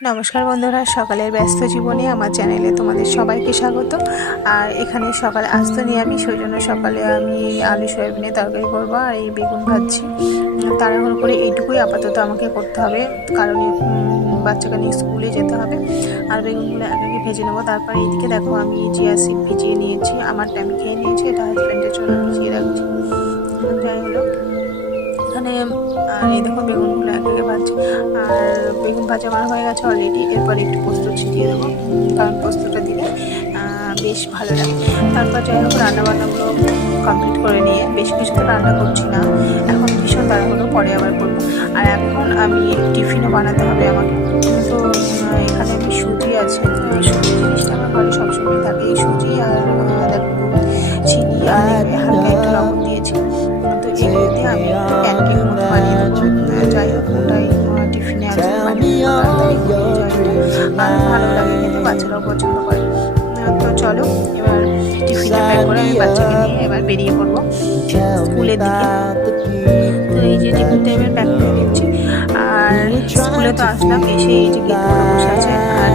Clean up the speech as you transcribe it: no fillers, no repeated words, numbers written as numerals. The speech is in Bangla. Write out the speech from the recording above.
নমস্কার বন্ধুরা, সকালের ব্যস্ত জীবনে আমার চ্যানেলে তোমাদের সবাইকে স্বাগত। আর এখানে সকালে আজ তো নিরামিষ, ওই জন্য সকালে আমি আলু সয়াবিনের তরকারি করবো আর এই বেগুন ভাজছি। তাড়াহুড়ো করে এইটুকুই আপাতত আমাকে করতে হবে, কারণ বাচ্চাকে নিয়ে স্কুলে যেতে হবে। আর বেগুনগুলো এক একে ভেজে নেবো। তারপরে এইদিকে দেখো আমি চিয়া সিড ভিজিয়ে নিয়েছি, আমারটা আমি খেয়ে নিয়েছি, এটা হাজব্যান্ডের জন্য ভিজিয়ে রাখছি। যাই হলো এখানে। আর এই দেখো বেগুনগুলো এক একে ভাজছি। আর বেগুন ভাজা আমার হয়ে গেছে অলরেডি। এরপর একটু পোস্ত ছিটিয়ে দেবো, কারণ পোস্তটা দিলে বেশ ভালো লাগে। তারপর যাই হোক রান্নাবান্নাগুলো কমপ্লিট করে নিয়ে বেশ কিছু তো রান্না করছি না, এখন ভীষণ তাড়াহুড়ো, পরে আবার করবো। আর এখন আমি টিফিনও বানাতে হবে আমাকে। তো এখানে আমি সুজি আছে, সুজি জিনিসটা আমার ঘরে সবসময় থাকে। এই সুজি আর দেখো চিনি আর হালকা একটু লবণ দিয়েছি। তো এগুলো দিয়ে আমি প্যানকেক মতো বানিয়ে দেবো। যাই হোক ওটাই টিফিনে আছে, বানিয়ে তাড়াতাড়ি হয়ে যায়। আর ভালো লাগে খেতে, বাচ্চারাও পছন্দ করে। তো চলো এবার টিফিনটা প্যাক করে আমি বাচ্চাকে নিয়ে এবার বেরিয়ে পড়বো স্কুলের দিকে। তো এই যে টিফিনটা এবার প্যাক করে দিচ্ছি। আর স্কুলে তো আসলাম, এসে এই যে গেটে বসে আছে। আর